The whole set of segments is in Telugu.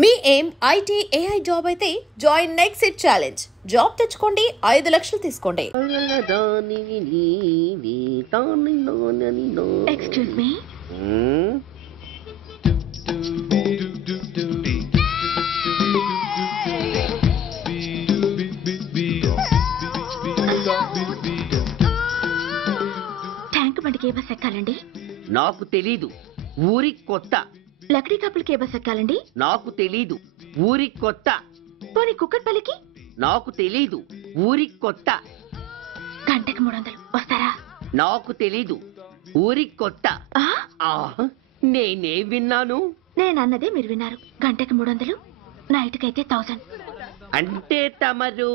మీ ఏం ఐటీ ఏఐ జాబ్ అయితే join next it challenge. Job తెచ్చుకోండి, 5 లక్షలు తీసుకోండి. ఎక్స్క్యూజ్ మీ, ట్యాంక్ బండికి ఏ బస్ ఎక్కాలండి? నాకు తెలీదు, ఊరి కొత్త. లక్డీ కప్పులకి ఏ బస్ ఎక్కాలండి? నాకు తెలీదు, ఊరి కొత్త. పోనీ కుక్కట్పల్లికి? నాకు తెలీదు, ఊరి కొత్త. గంటకి 300 వస్తారా? నాకు తెలీదు, ఊరి కొత్త. నేనే విన్నాను. నేనన్నదే మీరు విన్నారు. గంటకి 300, నైట్కి అయితే 1000. అంటే తమరు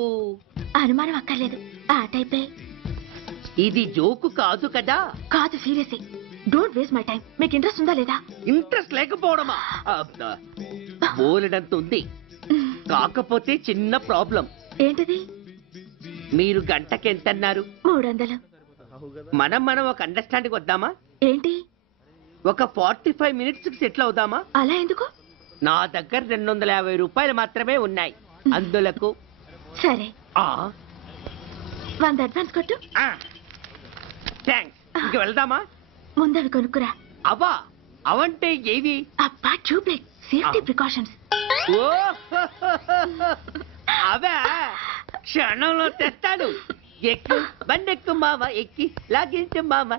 అనుమానం అక్కర్లేదు, ఆ టైపే. ఇది జోకు కాదు కదా? కాదు, serious. Don't waste my time. మీకు ఇంట్రెస్ట్ ఉందా లేదా? ఇంట్రెస్ట్ లేకపోవడమా? బోలెడంత ఉంది, కాకపోతే చిన్న ప్రాబ్లం. ఏంటిది? మీరు గంటకి ఎంతన్నారు? 300. మనం ఒక అండర్స్టాండింగ్ వద్దామా? ఏంటి? ఒక 45 మినిట్స్ కి సెటిల్ అవుదామా? అలా ఎందుకు? నా దగ్గర 250 రూపాయలు మాత్రమే ఉన్నాయి. అందులకు సరే, 100 అడ్వాన్స్ కొట్టు. థ్యాంక్స్. ఇంక వెళ్దామా? ముందవి కొనుక్కురా. అవా? అవంటే ఏవి? అబ్బా, ట్యూబ్లైట్, సేఫ్టీ ప్రికాషన్స్. అవే క్షణంలో తెస్తాను. ఎక్కు బండెక్కు మామ, ఎక్కి లాగించు మామ.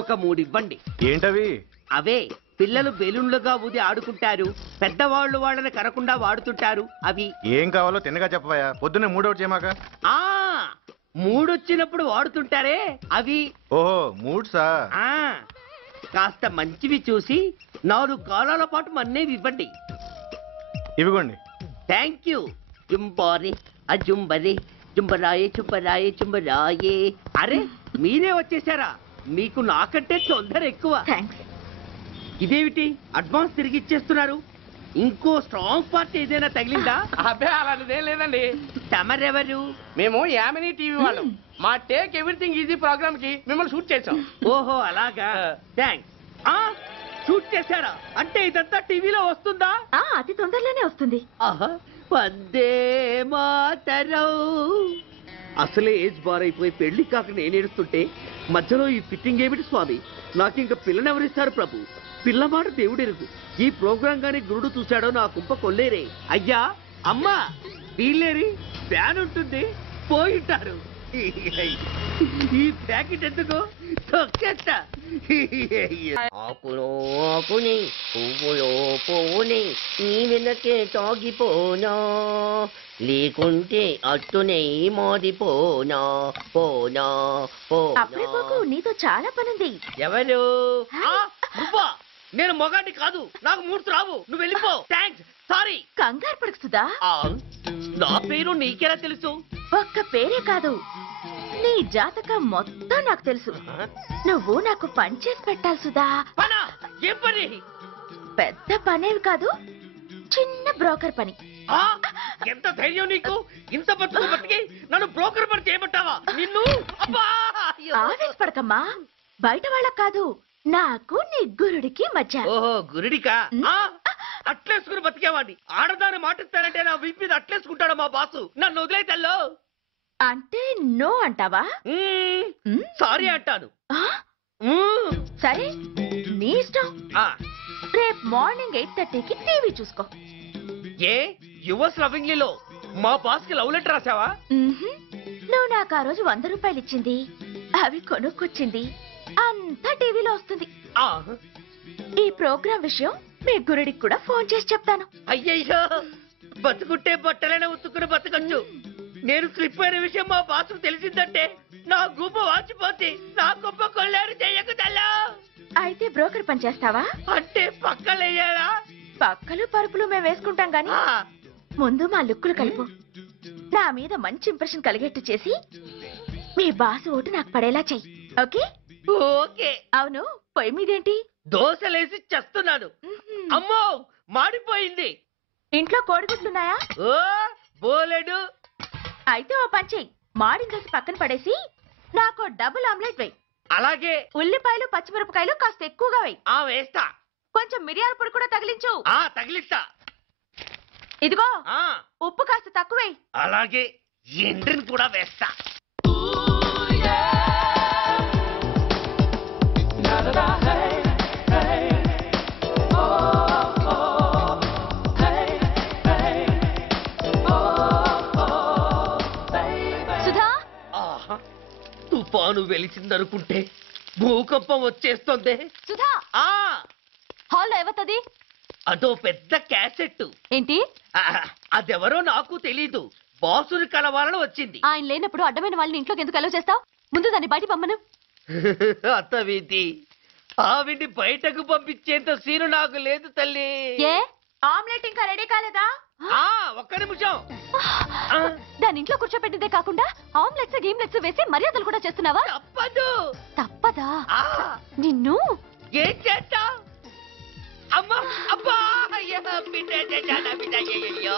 ఒక 3 ఇవ్వండి. ఏంటవి? అవే పిల్లలు బెలూన్లుగా ఊది ఆడుకుంటారు, పెద్దవాళ్ళు వాళ్ళని కరకుండా వాడుతుంటారు. అవి ఏం కావాలో తిన్నగా చెప్పవయ్యా. పొద్దున్నే 3 ఒకటి చేయమాక. 3 వచ్చినప్పుడు వాడుతుంటారే అవి. ఓహో, 3 సా? కాస్త మంచివి చూసి 4 కాలాల పాటు మన్నేవి ఇవ్వండి. ఇవ్వండి. Thank you. జుంబారి అజుంబరి జుంబరాయే చుంబరాయే చుంబరాయే. అరే, మీరే వచ్చేసారా? మీకు నాకంటే తొందర ఎక్కువ. థ్యాంక్స్. ఇదేమిటి అడ్వాన్స్ తిరిగి ఇచ్చేస్తున్నారు? ఇంకో స్ట్రాంగ్ పార్టీ ఏదైనా తగిలిందా? అబ్బే, అలాంటిదేం లేదండి. తమరెవరు? మేము యామినీ టీవీ వాళ్ళం. మా టేక్ ఎవ్రీథింగ్ ఈజీ ప్రోగ్రామ్ కి మిమ్మల్ని షూట్ చేసాం. ఓహో, అలాగా. థ్యాంక్స్. షూట్ చేశారా? అంటే ఇదంతా టీవీలో వస్తుందా? అతి తొందరలోనే వస్తుంది. వందే మాతరం. అసలే ఏజ్ బార్ అయిపోయి పెళ్లి కాక నేను ఏడుస్తుంటే మధ్యలో ఈ ఫిట్టింగ్ ఏమిటి స్వామి? నాకింక పిల్లనెవరిస్తారు ప్రభు? పిల్లమాట దేవుడెరుగు. ఈ ప్రోగ్రాం గాని గురుడు చూశాడో నా కుంప కొల్లేరే. అయ్యా, అమ్మా, వీళ్ళేరి ఫ్యాన్ ఉంటుంది, పోయింటారు. ఈ ప్యాకెట్ ఎందుకు తొక్కేస్తా. ఆకులో ఆకుని, పువ్వులో పువ్వుని, నీ వెనకే తాగిపోనా, లేకుంటే అట్టునే మారిపోనా. పోనా అప్పుడే నీతో చాలా పనుంది. ఎవరు? నువ్వా? నేను మొగాన్ని కాదు, నాకు 3 రావు. నువ్వు వెళ్ళిపో. Thanks, sorry. కంగారు పడుకుతుందా? నా పేరు నీకెలా తెలుసు? ఒక్క పేరే కాదు, నీ జాతకం మొత్తం నాకు తెలుసు. నువ్వు నాకు పని చేసి పెట్టాలి సుధా. పనా? ఏం పని? పెద్ద పనేవి కాదు, చిన్న బ్రోకర్ పని. ఎంత ధైర్యం నీకు? ఇంత బతికి నన్ను బ్రోకర్ పని చేయబట్టావా? నిన్ను ఆవేశపడకమ్మా. బయట వాళ్ళకు కాదు, నాకు నీ గురుడికి మధ్య. ఓహో, గురుడికా? అట్లేసుకుని బతికేవాడిని. ఆడదాన్ని మాటిస్తానంటే నా వీపు మీద అట్లేసుకుంటాడు మా బాసు. నన్ను వదిలేతల్లో. అంటే నో అంటావా? సారీ అంటాను. సరే, నీ ఇష్టం. రేపు మార్నింగ్ 8:30కి టీవీ చూసుకో. ఏ యువర్స్ లవింగ్లీలో మా బాస్ కి లవ్ లెటర్ రాసావా? నువ్వు నాకు ఆ రోజు 100 రూపాయలు ఇచ్చింది, అవి కొనుక్కొచ్చింది అంతా టీవీలో వస్తుంది. ఈ ప్రోగ్రాం విషయం మీ గురుడికి కూడా ఫోన్ చేసి చెప్తాను. అయ్యయ్యో, బతుకుంటే బట్టలైనా ఉత్తుకుని బతకచ్చు. నేను స్లిప్ అయిన విషయం మా బాసు తెలిసిందంటే నా గుబ్బ వాచిపోతే నా గొప్ప కొల్లారు చెయ్యకు తల్లా. అయితే బ్రోకర్ పని చేస్తావా? అంటే పక్కలేయాలా? పక్కలు పరుపులు మేము వేసుకుంటాం గాని ముందు మా లుక్కులు కలుపు. నా మీద మంచి ఇంప్రెషన్ కలిగేట్టు చేసి మీ బాసు ఓటు నాకు పడేలా చెయ్యి. ఓకే? ఓకే. అవును, పొయ్యి మీదేంటి? దోశలేసి చేస్తున్నాను. అమ్మో, మాడిపోయింది. ఇంట్లో కోడిగుడ్లున్నాయా? ఓ బోలెడు. అయితే ఓ పని చెయ్యి, మాడిన దోశ పక్కన పడేసి నాకు డబుల్ ఆమ్లెట్ వేయి. అలాగే. ఉల్లిపాయలు పచ్చిమిరపకాయలు కాస్త ఎక్కువగా వేయి. వేస్తా. కొంచెం మిరియాల పొడి కూడా తగిలించు. తగిలిస్తా. ఇదిగో ఉప్పు కాస్త తక్కువే. అలాగే. ఎండ్రిని కూడా వేస్తా. సుధా, తుఫాను వెలిసిందనుకుంటే భూకంపం వచ్చేస్తుంది. సుధా, హాల్లో ఏవతది? అదో పెద్ద క్యాసెట్. ఏంటి? అదెవరో నాకు తెలీదు. బాసుని కలవాలని వచ్చింది. ఆయన లేనప్పుడు అడ్డమైన వాళ్ళని ఇంట్లోకి ఎందుకు అలౌ చేస్తావు? ముందు దాన్ని బయట పంపను. అత్తవిధి, ఆవిడ్ని బయటకు పంపించేంత సీను నాకు లేదు తల్లి. ఏ ఆమ్లెట్ ఇంకా రెడీ కాలేదా? ఒక్క నిమిషం. దాని ఇంట్లో కూర్చోపెట్టిందే కాకుండా ఆమ్లెట్స్ గీమ్లెట్స్ వేసి మర్యాదలు కూడా చేస్తున్నావా? తప్పదు. తప్పదా? నిన్ను ఏం చేస్తా? అమ్మా, అబ్బా, అయ్యా, బిడ్డ, బిడ్డ, అయ్యయ్యో.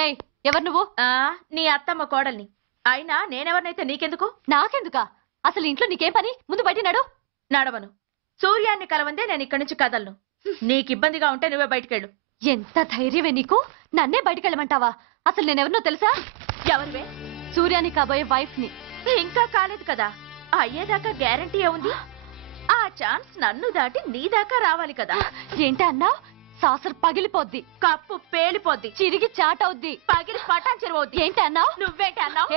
ఏయ్, ఎవరు నువ్వు? నీ అత్తమ్మ కోడల్ని. అయినా నేనెవరినైతే నీకెందుకు? నాకెందుకా? అసలు ఇంట్లో నీకేం పని? ముందు బయట నడు. నడవను. సూర్యాన్ని కలవందే నేను ఇక్కడి నుంచి కదలను. నీకు ఇబ్బందిగా ఉంటే నువ్వే బయటకెళ్ళు. ఎంత ధైర్యమే నీకు? నన్నే బయటకెళ్ళమంటావా? అసలు నేనెవరినో తెలుసా? ఎవరివే? సూర్యాన్ని కాబోయే వైఫ్ ని. ఇంకా కాలేదు కదా. అయ్యేదాకా గ్యారంటీ ఏముంది? ఆ ఛాన్స్ నన్ను దాటి నీ దాకా రావాలి కదా. ఏంటి అన్నా? సాసర్ పగిలిపోద్ది, కప్పు పేలిపోద్ది, చిరిగి చాటవుద్ది, పగిలి పటాన్ చెరువవుద్ది. ఏంటి అన్నావు? నువ్వేంటి అన్నావు?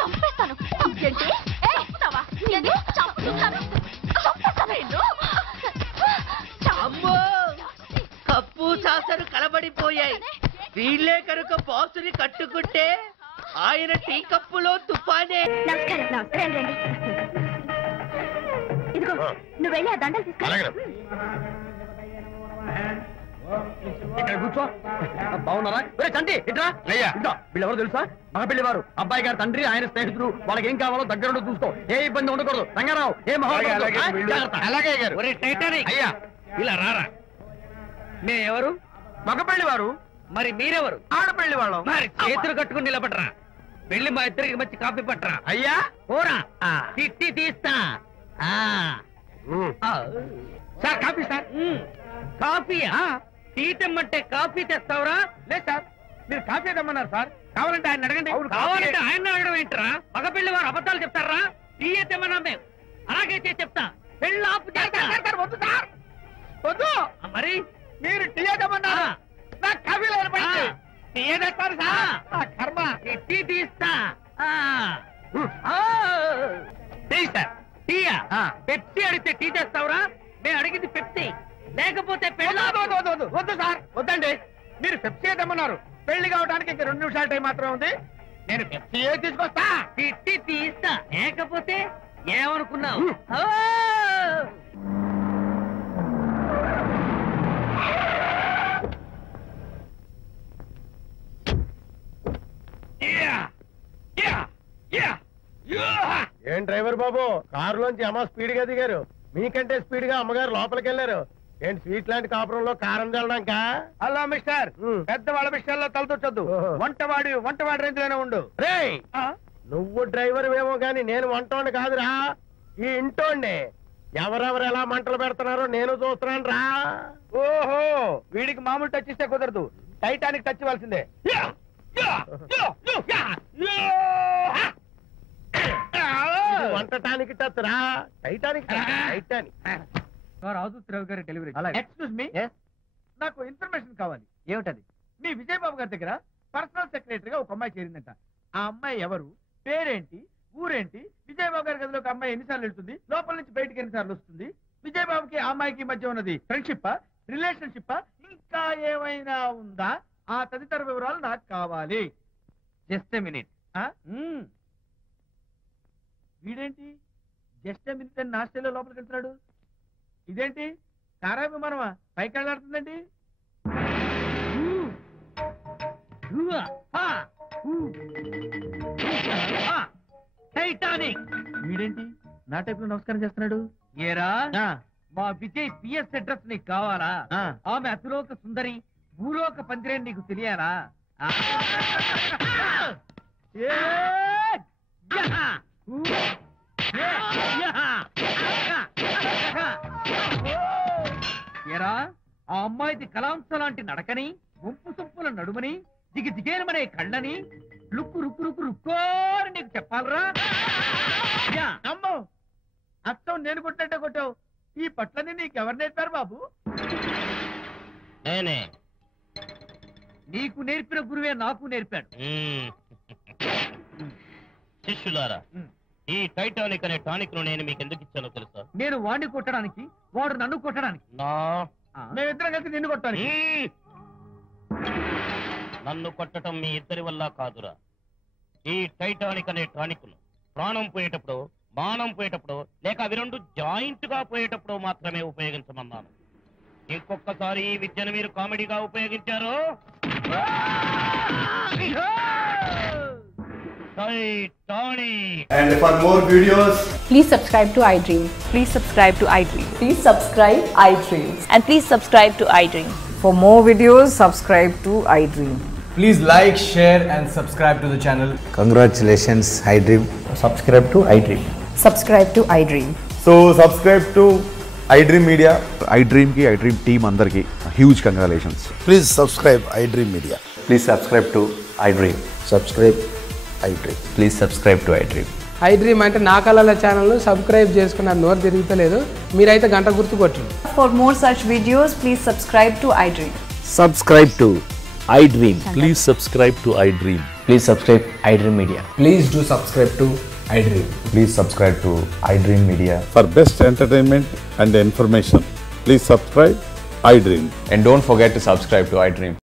చంపేస్తాను. ఏంటి? చంపుతావా? చంపుతాను. అమ్మో, కప్పు చాసరు కలబడిపోయాయి. వీళ్ళే కనుక బాసుని కట్టుకుంటే ఆయన టీ కప్పులో తుఫానే. నమస్కారం. నమస్కారం. రండి. ఇదిగో, నువ్వు వెళ్ళి ఆ దండలు తీసుకురా. ఇక్కడ కూర్చో. బాగున్నారా? చంటి ఇట్రా. వీళ్ళెవరు తెలుసా? మగ పెళ్లివారు. అబ్బాయి గారు తండ్రి, ఆయన స్నేహితులు. వాళ్ళకి ఏం కావాలో దగ్గరుండి చూసుకో. ఏ ఇబ్బంది ఉండకూడదు. రంగారావు, ఏ అలాగే గారు. అయ్యా, ఇలా రారా. మే ఎవరు? మగ పెళ్లివారు. మరి మీరెవరు? ఆడపెళ్లి వాళ్ళం. మరి చేతులు కట్టుకుని నిలబడరా. వెళ్ళి మా ఇద్దరికి మంచి కాఫీ పట్టరా. అయ్యా పోరా, తిట్టి తీస్తా. Sir coffee. సార్ కాఫీయా? టీ తెమ్మంటే కాఫీ తెస్తావురా? లేదు సార్, మీరు కాఫీ తెమ్మన్నారు సార్. కావాలంటే ఆయన అడగండి. కావాలంటే ఆయన అడగడం ఏంటరా? మగ పెళ్లి వారు అబద్ధాలు చెప్తారా? టీయే తెమ్మన్నా మేము. అలాగైతే చెప్తా. పెళ్ళి ఆపు చేస్తారు. వద్దు సార్, వద్దు. మరి మీరు టీయే తెమ్మన్నారు. నాకు కాఫీ లేదు. టీయే తెస్తారు సార్. కర్మ. టీ తీస్తా. Tea sir. టీయా? పెప్సీ అడిగితే టీ తెస్తావురా? మేము అడిగింది పెప్సీ, లేకపోతే వద్దు సార్. వద్దండి, మీరు పెప్సీ తెమ్మన్నారు. పెళ్లి కావడానికి ఇంక 2 నిమిషాల టైం మాత్రం ఉంది. నేను పెప్సీ తీసుకొస్తా. తిట్టి తీస్తా, లేకపోతే ఏమనుకున్నావు? ఏం డ్రైవర్ బాబు, కారులోంచి అమ్మ స్పీడ్ గా దిగారు. మీకంటే స్పీడ్ గా అమ్మగారు లోపలికి వెళ్ళారు. ఏంటి స్వీట్ లాంటి కాపురంలో కారం చల్లడానికా? హలో మిస్టర్, పెద్దవాళ్ళ విషయాల్లో తలదొచ్చొద్దు. వంటవాడి రేంజ్ లోనే ఉండు. రే, నువ్వు డ్రైవర్ ఏమో గాని నేను వంటోండి కాదురా, ఈ ఇంటోండి. ఎవరెవరు ఎలా మంటలు పెడుతున్నారో నేను చూస్తున్నాను రా. ఓహో, వీడికి మామూలు టచ్ ఇస్తే కుదరదు. టైటానిక్ టచ్ ఇవ్వాల్సిందే. వంటటానికి టచ్ రా, టైటానిక్. రావు గారి డెలివరీ. ఎక్స్క్యూజ్ మీ, నాకు ఇన్ఫర్మేషన్ కావాలి. ఏమిటది? మీ విజయబాబు గారి దగ్గర పర్సనల్ సెక్రటరీగా ఒక అమ్మాయి చేరిందంట. ఆ అమ్మాయి ఎవరు, పేరేంటి, ఊరేంటి? విజయబాబు గారి గదిలోకి అమ్మాయి ఎన్నిసార్లు వెళ్తుంది, లోపల నుంచి బయటికి ఎన్నిసార్లు వస్తుంది? విజయబాబుకి ఆ అమ్మాయికి మధ్య ఉన్నది ఫ్రెండ్షిప్, రిలేషన్షిప్, ఇంకా ఏమైనా ఉందా? ఆ తదితర వివరాలు నాకు కావాలి. Just minute. వీడేంటి జస్ట్ మినిట్ అని నాస్టేలో లోపలికి వెళ్తున్నాడు? ఇదేంటి కారా విమానమా పైకి వెళ్ళాడుతుందండి? టైటానిక్. వీడేంటి నా టైప్ లో నమస్కారం చేస్తున్నాడు? ఏరా, మా విజయ్ పిఎస్ అడ్రస్ నీకు కావాలా? ఆమె అతిలోక సుందరి, భూలోక పందిరేని నీకు తెలియాలా? ఏరా ఆ అమ్మాయిది కలాంస లాంటి నడకని, గుంపు సొంపుల నడుమని, దిగేరమనే కళ్ళని, లుక్కు రుక్కు రుక్కు రుక్కోని నీకు చెప్పాలరా? అమ్మో అత్తం నేను కొట్టినట్టే కొట్టావు. ఈ పట్లని నీకెవరు నేర్పారు బాబు? నేనే. నీకు నేర్పిన గురువే నాకు నేర్పాడు. శిష్యులారా, ఈ టైటానిక్ అనే టానిక్ ను నేను మీకు ఎందుకు ఇచ్చానో తెలుసా? నేను వాడిని కొట్టడానికి, వాడు నన్ను కొట్టడానికి. మేమిద్దరం కలిసి నిన్ను కొట్టాలి. నన్ను కొట్టడం మీ ఇద్దరి వల్ల కాదురా. ఈ టైటానిక్ అనే టానిక్ ను ప్రాణం పోయేటప్పుడు, మానం పోయేటప్పుడు, లేక అవి రెండు జాయింట్ గా పోయేటప్పుడు మాత్రమే ఉపయోగించమన్నాను. ఇంకొకసారి ఈ విద్యను మీరు కామెడీగా ఉపయోగించారు, Titanic. And for more videos, please subscribe to iDream. Please subscribe to iDream. Please subscribe iDream. And please subscribe to iDream. For more videos, subscribe to iDream. please like, share and subscribe to the channel. Congratulations, iDream. Subscribe to iDream. Subscribe to iDream. So subscribe to iDream Media. iDream ki iDream team andarki huge congratulations. Please subscribe iDream Media. Please subscribe to iDream. Subscribe iDream. Please subscribe to iDream. iDream అంటే నా కళల ఛానల్ సబ్స్క్రైబ్ చేసుకున్న నోరు తిరుగుతలేదు. మీరైతే గంట గుర్తు కొట్టండి. For more such videos, please subscribe to iDream. Subscribe to iDream. Please subscribe to iDream. Please subscribe iDream Media. Please do subscribe to iDream. Please subscribe to iDream Media. For best entertainment and information, please subscribe iDream. And don't forget to subscribe to iDream.